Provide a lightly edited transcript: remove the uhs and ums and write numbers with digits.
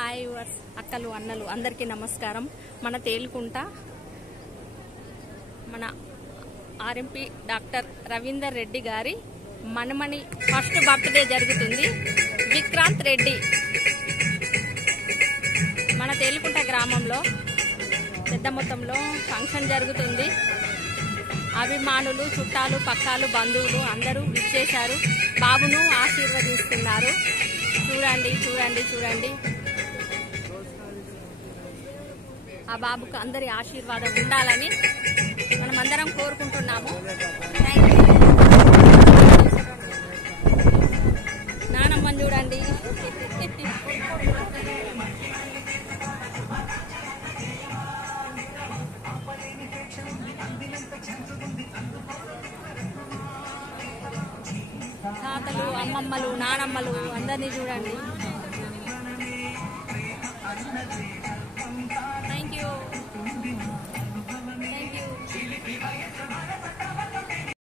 Hi verse అక్కలు అన్నలు అందరికీ నమస్కారం. మన తేలుకుంట మన ఆర్ఎంపీ డాక్టర్ రవీందర్ రెడ్డి గారి మనమని ఫస్ట్ బర్త్డే జరుగుతుంది. విక్రాంత్ రెడ్డి మన తేలుకుంట గ్రామంలో పెద్ద మొత్తంలో ఫంక్షన్ జరుగుతుంది. అభిమానులు, చుట్టాలు, పక్కాలు, బంధువులు అందరూ విచ్చేశారు. బాబును ఆశీర్వదిస్తున్నారు. చూడండి చూడండి చూడండి. ఆ బాబుకు అందరి ఆశీర్వాదం ఉండాలని మనమందరం కోరుకుంటున్నాము. నానమ్మని చూడండి. తాతలు, అమ్మమ్మలు, నానమ్మలు అందరినీ చూడండి.